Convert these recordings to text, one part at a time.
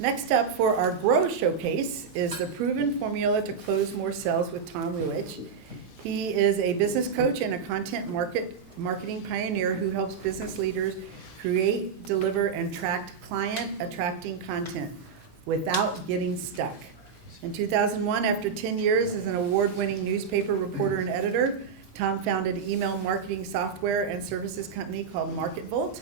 Next up for our Grow Showcase is the proven formula to close more sales with Tom Ruwitch. He is a business coach and a content marketing pioneer who helps business leaders create, deliver, and attract client-attracting content without getting stuck. In 2001, after 10 years as an award-winning newspaper reporter and editor, Tom founded an email marketing software and services company called MarketVolt.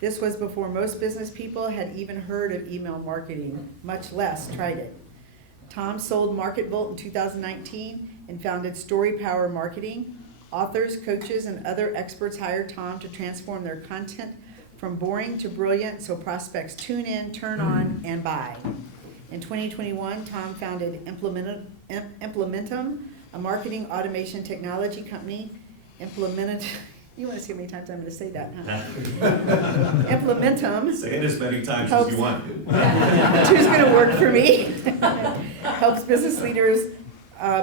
This was before most business people had even heard of email marketing, much less tried it. Tom sold MarketVolt in 2019 and founded Story Power Marketing. Authors, coaches, and other experts hired Tom to transform their content from boring to brilliant so prospects tune in, turn on, and buy. In 2021, Tom founded Implementum, a marketing automation technology company. You want to see how many times I'm going to say that, huh? Implementum. Say it as many times as you want. Two's going to work for me. Helps business leaders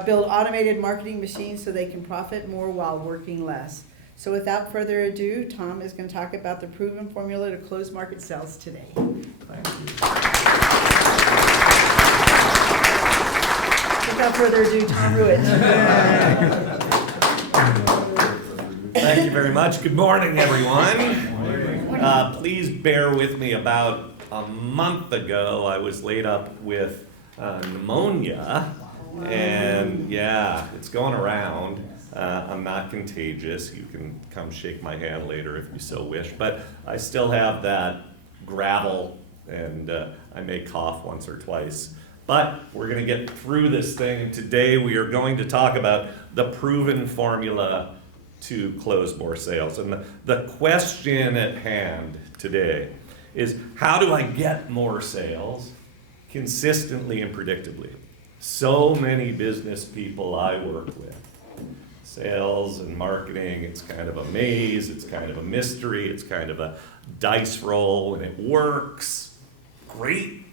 build automated marketing machines so they can profit more while working less. So without further ado, Tom is going to talk about the proven formula to close market sales today. Thank you. Without further ado, Tom Ruwitch. Thank you very much. Good morning, everyone. Please bear with me. About a month ago, I was laid up with pneumonia, and yeah, it's going around. I'm not contagious. You can come shake my hand later if you so wish, but I still have that gravel, and I may cough once or twice. But we're going to get through this thing. Today we are going to talk about the proven formula to close more sales. And the question at hand today is, how do I get more sales consistently and predictably? So many business people I work with, sales and marketing, it's kind of a maze, it's kind of a mystery, it's kind of a dice roll, and it works. Great.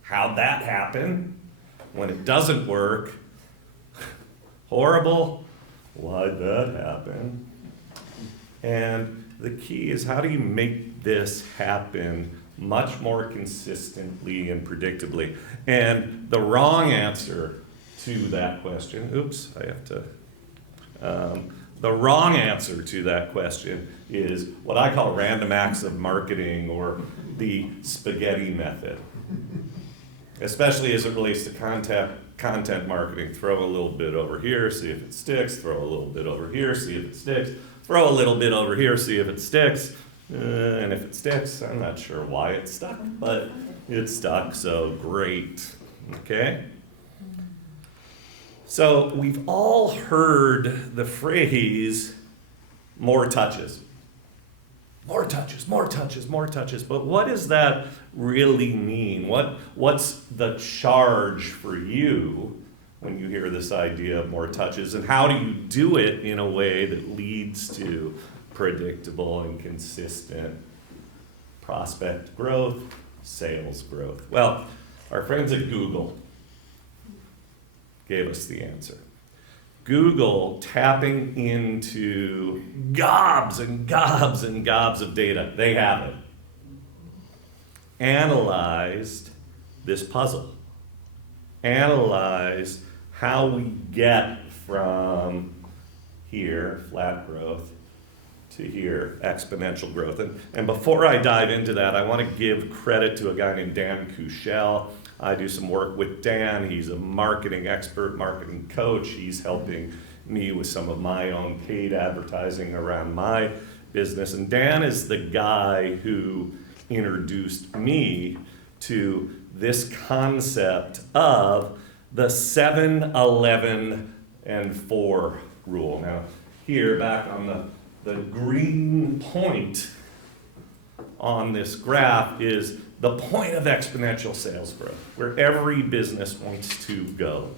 How'd that happen? When it doesn't work, horrible. Why'd that happen? And the key is, how do you make this happen much more consistently and predictably? And the wrong answer to that question, the wrong answer to that question is what I call random acts of marketing, or the spaghetti method. Especially as it relates to content marketing. Throw a little bit over here, see if it sticks. Throw a little bit over here, see if it sticks. Throw a little bit over here, see if it sticks. And if it sticks, I'm not sure why it stuck, but it stuck, so great. Okay? So we've all heard the phrase, more touches. More touches, more touches, more touches. But what does that really mean? What's the charge for you when you hear this idea of more touches? And how do you do it in a way that leads to predictable and consistent prospect growth, sales growth? Well, our friends at Google gave us the answer. Google, tapping into gobs and gobs and gobs of data, they have it, analyzed this puzzle, analyzed how we get from here, flat growth, to here, exponential growth. And before I dive into that, I want to give credit to a guy named Dan Kushel. I do some work with Dan. He's a marketing expert, marketing coach. He's helping me with some of my own paid advertising around my business. And Dan is the guy who introduced me to this concept of the 7, 11, and 4 rule. Now, here, back on the green point on this graph is the point of exponential sales growth, where every business wants to go.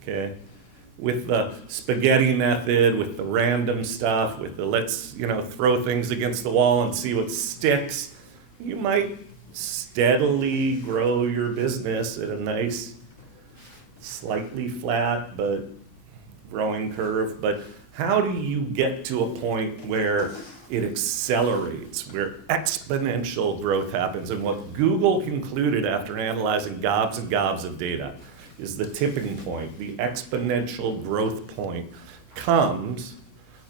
Okay? With the spaghetti method, with the random stuff, with the let's, throw things against the wall and see what sticks, you might steadily grow your business at a nice, slightly flat, but growing curve. But how do you get to a point where it accelerates, where exponential growth happens. And what Google concluded after analyzing gobs and gobs of data is the tipping point, the exponential growth point comes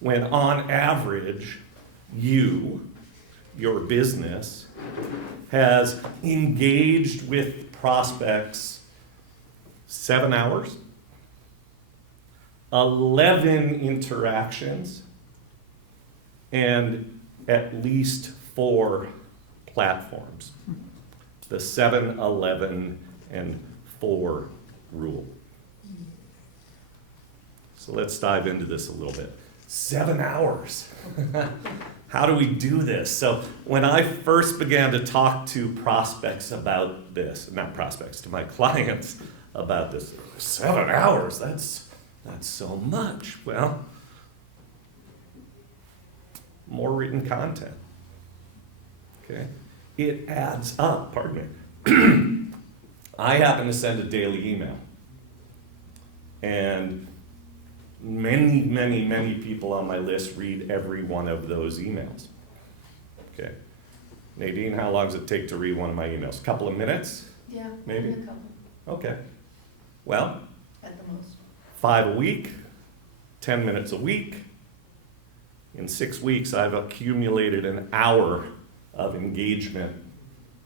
when on average your business has engaged with prospects 7 hours, 11 interactions, and at least 4 platforms. The 7, 11, and 4 rule. So let's dive into this a little bit. 7 hours. How do we do this? So when I first began to talk to prospects about this, not prospects, to my clients about this, 7 hours, that's so much. Well, more written content. Okay? It adds up, pardon me. I happen to send a daily email. And many, many, many people on my list read every one of those emails. Okay. Nadine, how long does it take to read one of my emails? A couple of minutes? Yeah, Maybe? a couple, Okay. Well, at the most. 5 a week, 10 minutes a week. In 6 weeks, I've accumulated an hour of engagement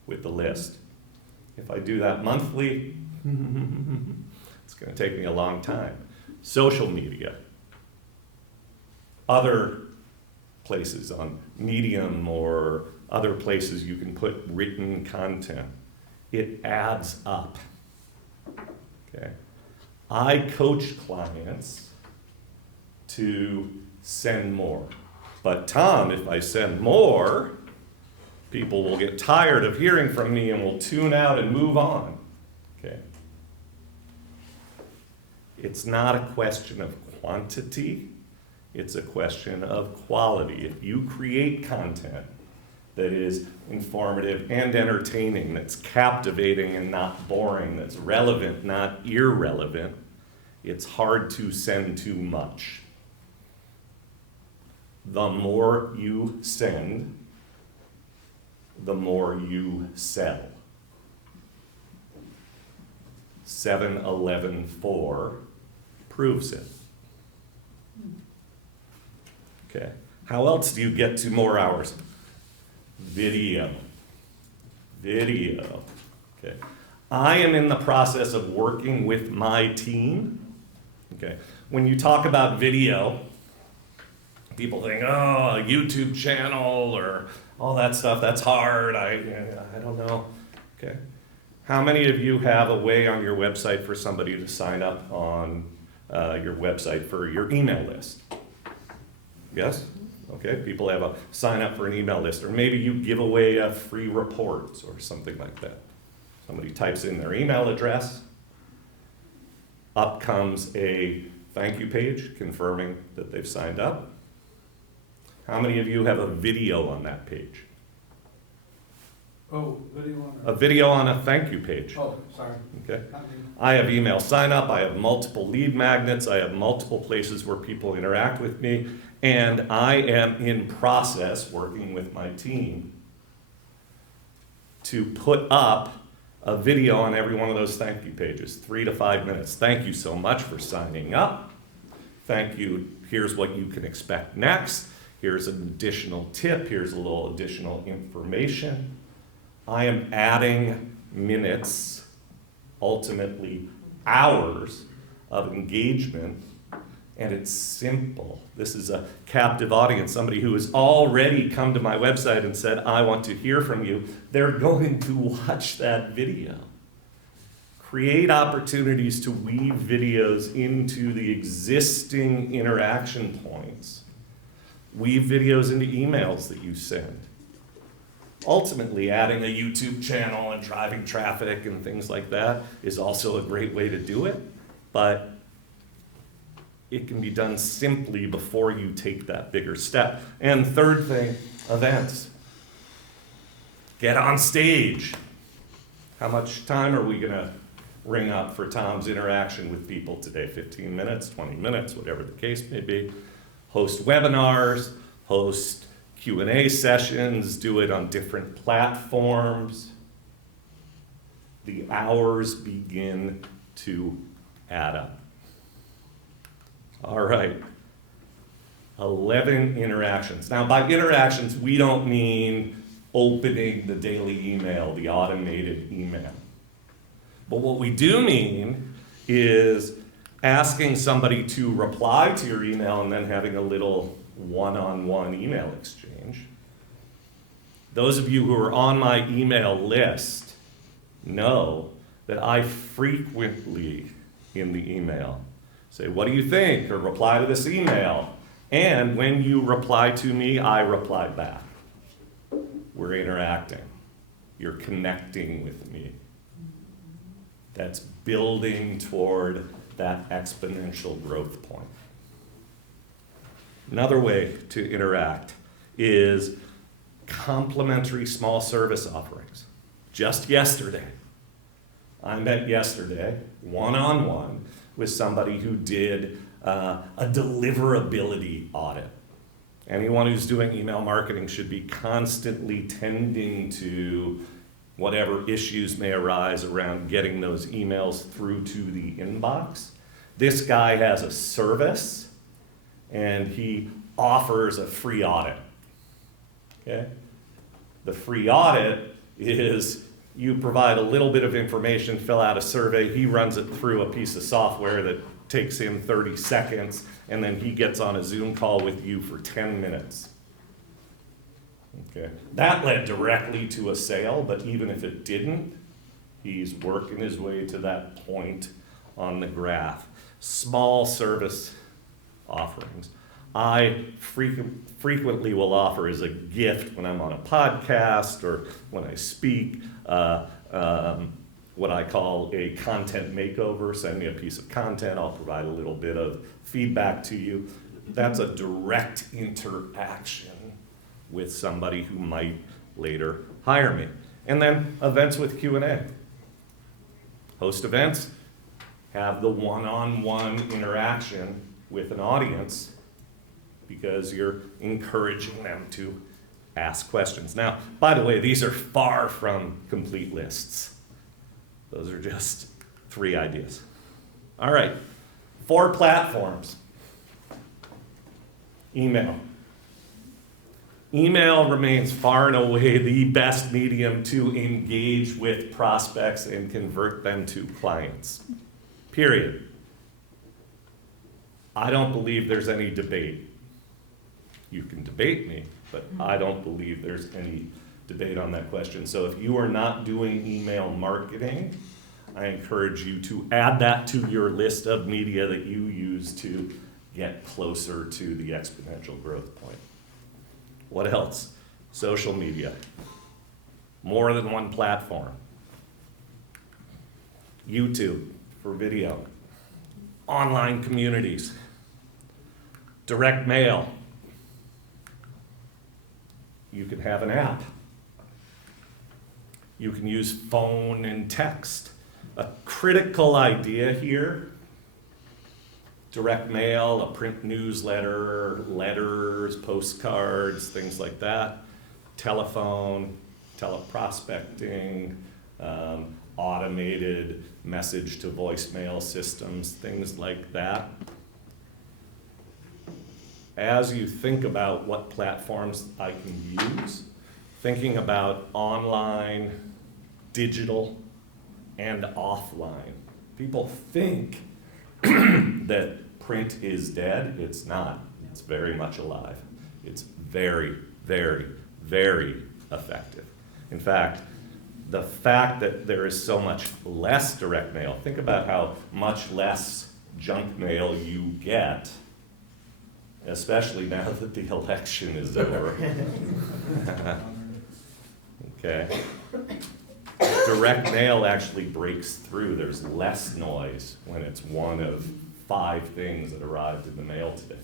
with the list. If I do that monthly, it's going to take me a long time. Social media, other places on Medium or other places you can put written content. It adds up. Okay. I coach clients to send more. But Tom, if I send more, people will get tired of hearing from me and will tune out and move on. Okay. It's not a question of quantity, it's a question of quality. If you create content that is informative and entertaining, that's captivating and not boring, that's relevant, not irrelevant, it's hard to send too much. The more you send, the more you sell. 7-11-4 proves it. Okay. How else do you get to more hours? Video. Video. Okay. I am in the process of working with my team. Okay. When you talk about video, people think, oh, a YouTube channel or all that stuff, that's hard. I don't know. Okay. How many of you have a way on your website for somebody to sign up on your website for your email list? Yes? Okay, people have a sign up for an email list, or maybe you give away a free reports or something like that. Somebody types in their email address, up comes a thank you page confirming that they've signed up. How many of you have a video on that page? Oh, video on A video on a thank you page. Oh, sorry. Okay. Not me. I have email sign up, I have multiple lead magnets, I have multiple places where people interact with me, and I am in process working with my team to put up a video on every one of those thank you pages, 3 to 5 minutes. Thank you so much for signing up. Thank you. Here's what you can expect next. Here's an additional tip. Here's a little additional information. I am adding minutes, ultimately hours of engagement, and it's simple. This is a captive audience, somebody who has already come to my website and said, I want to hear from you. They're going to watch that video. Create opportunities to weave videos into the existing interaction points. Weave videos into emails that you send. Ultimately, adding a YouTube channel and driving traffic and things like that is also a great way to do it, but it can be done simply before you take that bigger step. And third thing, events. Get on stage. How much time are we gonna ring up for Tom's interaction with people today? 15 minutes, 20 minutes, whatever the case may be. Host webinars, host Q&A sessions, do it on different platforms. The hours begin to add up. All right, 11 interactions. Now, by interactions, we don't mean opening the daily email, the automated email. But what we do mean is asking somebody to reply to your email and then having a little one-on-one email exchange. Those of you who are on my email list know that I frequently in the email say, what do you think? Or reply to this email. And when you reply to me, I reply back. We're interacting. You're connecting with me. That's building toward that exponential growth point. Another way to interact is complimentary small service offerings. Just yesterday, I met yesterday, one-on-one, with somebody who did a deliverability audit. Anyone who's doing email marketing should be constantly tending to whatever issues may arise around getting those emails through to the inbox. This guy has a service, and he offers a free audit. Okay? The free audit is you provide a little bit of information, fill out a survey, he runs it through a piece of software that takes him 30 seconds, and then he gets on a Zoom call with you for 10 minutes. Okay. That led directly to a sale, but even if it didn't, he's working his way to that point on the graph. Small service offerings. I frequently will offer as a gift when I'm on a podcast or when I speak, what I call a content makeover. Send me a piece of content, I'll provide a little bit of feedback to you. That's a direct interaction with somebody who might later hire me. And then events with Q&A. Host events, have the one-on-one interaction with an audience because you're encouraging them to ask questions. Now, by the way, these are far from complete lists. Those are just 3 ideas. All right, 4 platforms. Email. Email remains far and away the best medium to engage with prospects and convert them to clients. Period. I don't believe there's any debate. You can debate me, but I don't believe there's any debate on that question. So if you are not doing email marketing, I encourage you to add that to your list of media that you use to get closer to the exponential growth point. What else? Social media. More than one platform. YouTube for video. Online communities. Direct mail. You can have an app. You can use phone and text. A critical idea here, direct mail, a print newsletter, letters, postcards, things like that, telephone, teleprospecting, automated message to voicemail systems, things like that. As you think about what platforms I can use, thinking about online, digital, and offline. People think that print is dead. It's not. It's very much alive. It's very, very, very effective. In fact, the fact that there is so much less direct mail, think about how much less junk mail you get, especially now that the election is over. Okay. Direct mail actually breaks through. There's less noise when it's one of 5 things that arrived in the mail today.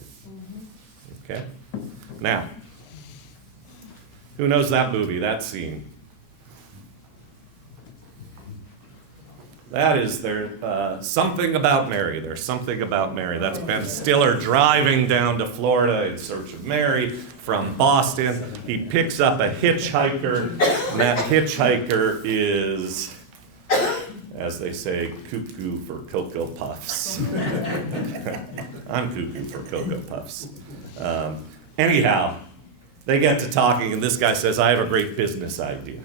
Okay? Now, who knows that movie, that scene? That is their something about Mary. There's something about Mary. That's Ben Stiller driving down to Florida in search of Mary from Boston. He picks up a hitchhiker, and that hitchhiker is, as they say, cuckoo for Cocoa Puffs. I'm cuckoo for Cocoa Puffs. Anyhow, they get to talking, and this guy says, I have a great business idea.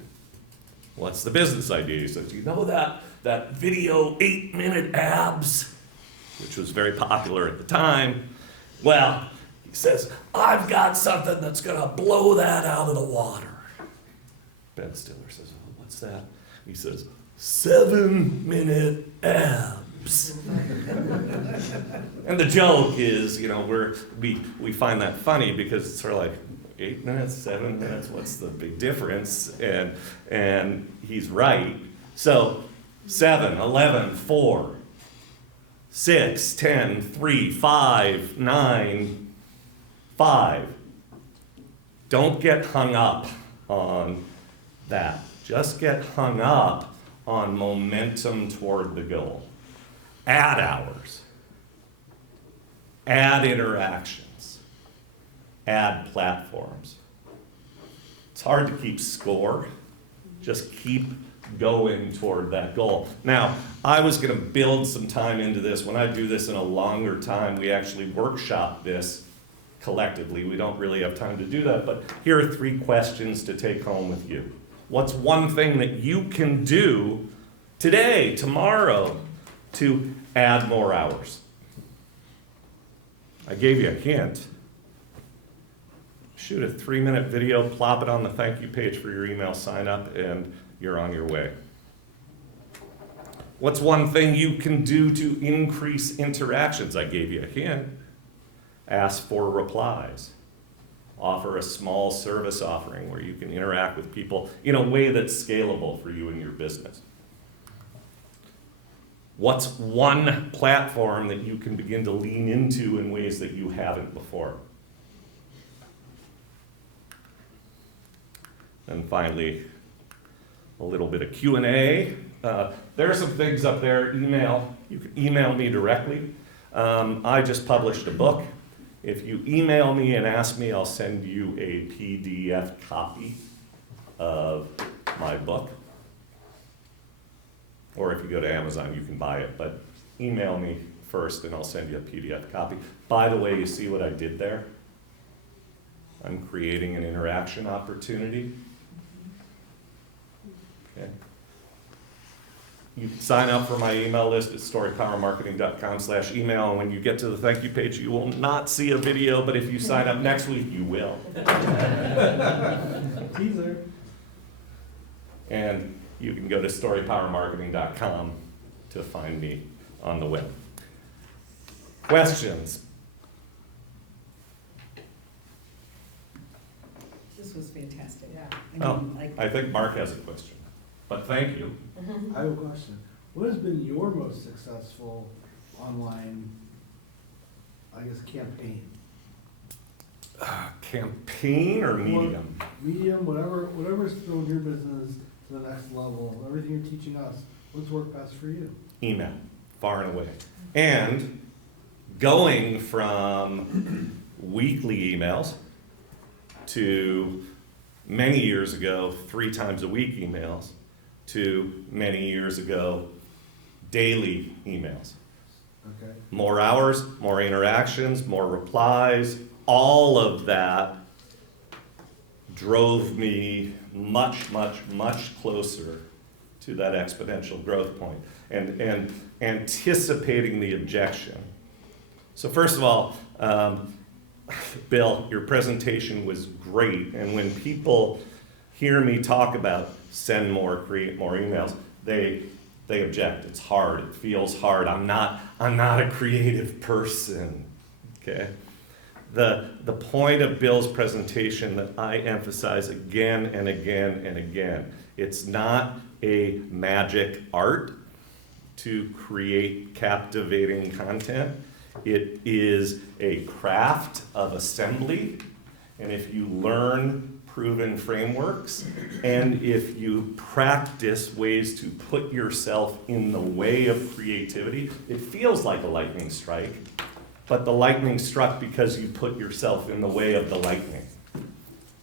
What's the business idea? He says, you know that video 8-minute abs, which was very popular at the time? Well, he says, I've got something that's going to blow that out of the water. Ben Stiller says, oh, what's that? He says, 7-minute abs. And the joke is, you know, we find that funny because it's sort of like, 8 minutes, 7 minutes, what's the big difference? And he's right. So 7, 11, 4, 6, 10, 3, 5, 9, 5. Don't get hung up on that. Just get hung up on momentum toward the goal. Add hours. Add interactions. Add platforms. It's hard to keep score. Just keep going toward that goal. Now, I was going to build some time into this. When I do this in a longer time, we actually workshop this collectively. We don't really have time to do that, but here are 3 questions to take home with you. What's one thing that you can do today, tomorrow, to add more hours? I gave you a hint. Shoot a 3-minute video, plop it on the thank you page for your email sign up, and you're on your way. What's one thing you can do to increase interactions? I gave you a hint. Ask for replies. Offer a small service offering where you can interact with people in a way that's scalable for you and your business. What's one platform that you can begin to lean into in ways that you haven't before? And finally, a little bit of Q&A. There are some things up there. Email. You can email me directly. I just published a book. If you email me and ask me, I'll send you a PDF copy of my book. Or if you go to Amazon, you can buy it. But email me first, and I'll send you a PDF copy. By the way, you see what I did there? I'm creating an interaction opportunity. Okay. You can sign up for my email list at storypowermarketing.com/email, and when you get to the thank you page, you will not see a video, but if you sign up next week, you will. Teaser. And you can go to storypowermarketing.com to find me on the web. Questions? This was fantastic. Yeah. I think Mark has a question, but thank you. I have a question. What has been your most successful online, I guess, campaign? Campaign or medium? Medium, whatever's throwing your business to the next level, everything you're teaching us, what's worked best for you? Email, far and away. And going from weekly emails to many years ago, 3 times a week emails, to many years ago, daily emails. Okay. More hours, more interactions, more replies, all of that drove me much, much, much closer to that exponential growth point and anticipating the objection. So first of all, Bill, your presentation was great, and when people hear me talk about send more, create more emails, they object. It's hard. It feels hard. I'm not a creative person. Okay? The point of Bill's presentation that I emphasize again and again and again, it's not a magic art to create captivating content. It is a craft of assembly, and if you learn proven frameworks, and if you practice ways to put yourself in the way of creativity, it feels like a lightning strike, but the lightning struck because you put yourself in the way of the lightning.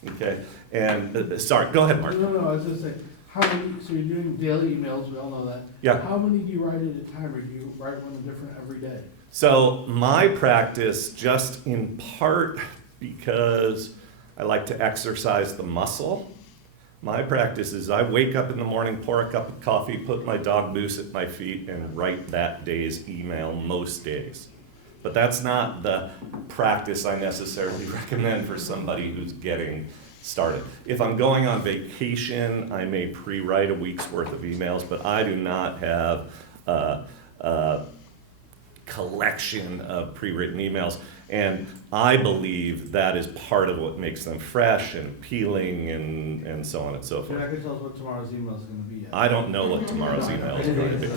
Okay, and sorry, go ahead, Mark. No, I was gonna say, how many, so you're doing daily emails, we all know that. Yeah. How many do you write at a time, or do you write one different every day? So my practice, just in part because I like to exercise the muscle, my practice is I wake up in the morning, pour a cup of coffee, put my dog Moose at my feet, and write that day's email most days. But that's not the practice I necessarily recommend for somebody who's getting started. If I'm going on vacation, I may pre-write a week's worth of emails, but I do not have a collection of pre-written emails. And I believe that is part of what makes them fresh and appealing and so on and so You're forth. not gonna tell us what tomorrow's email is gonna be yet. I don't know what tomorrow's email is going to be.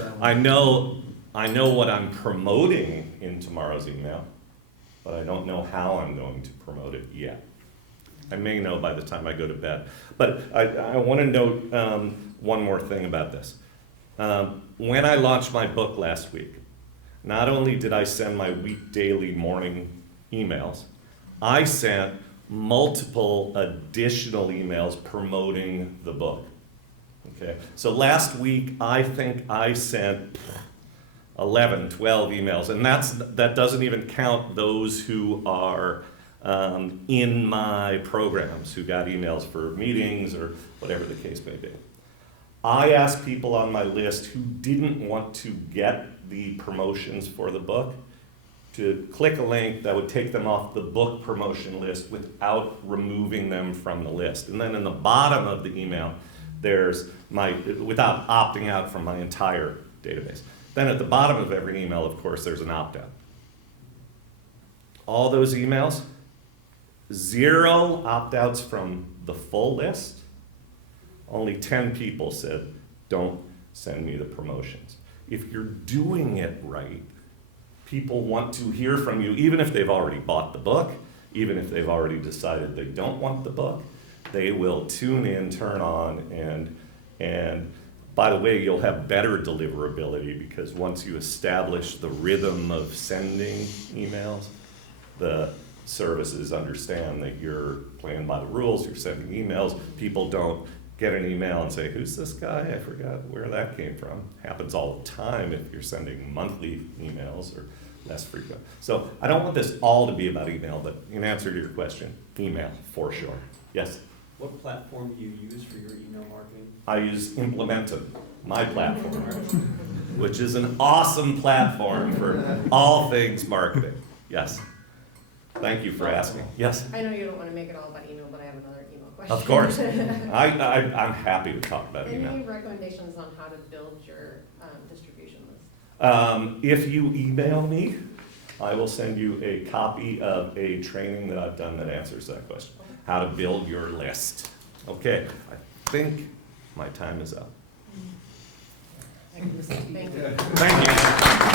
I know what I'm promoting in tomorrow's email, but I don't know how I'm going to promote it yet. I may know by the time I go to bed. But I want to note one more thing about this. When I launched my book last week, not only did I send my daily morning emails, I sent multiple additional emails promoting the book. Okay, so last week I think I sent 11, 12 emails, and that doesn't even count those who are in my programs, who got emails for meetings or whatever the case may be. I asked people on my list who didn't want to get the promotions for the book to click a link that would take them off the book promotion list without removing them from the list. And then in the bottom of the email, there's without opting out from my entire database. Then at the bottom of every email, of course, there's an opt-out. All those emails, 0 opt-outs from the full list. Only 10 people said, don't send me the promotions. If you're doing it right, people want to hear from you, even if they've already bought the book, even if they've already decided they don't want the book, they will tune in, turn on, and by the way, you'll have better deliverability because once you establish the rhythm of sending emails, the services understand that you're playing by the rules, you're sending emails. People don't get an email and say, who's this guy? I forgot where that came from. Happens all the time if you're sending monthly emails or less frequent. So I don't want this all to be about email, but in answer to your question, email for sure. Yes? What platform do you use for your email marketing? I use Implementum, my platform, which is an awesome platform for all things marketing. Yes. Thank you for asking. Yes? I know you don't want to make it all about email, but I have another email question. Of course. I'm happy to talk about email. Any recommendations on how to build your distribution list? If you email me, I will send you a copy of a training that I've done that answers that question. How to build your list. Okay, I think my time is up. Thank you. Thank you.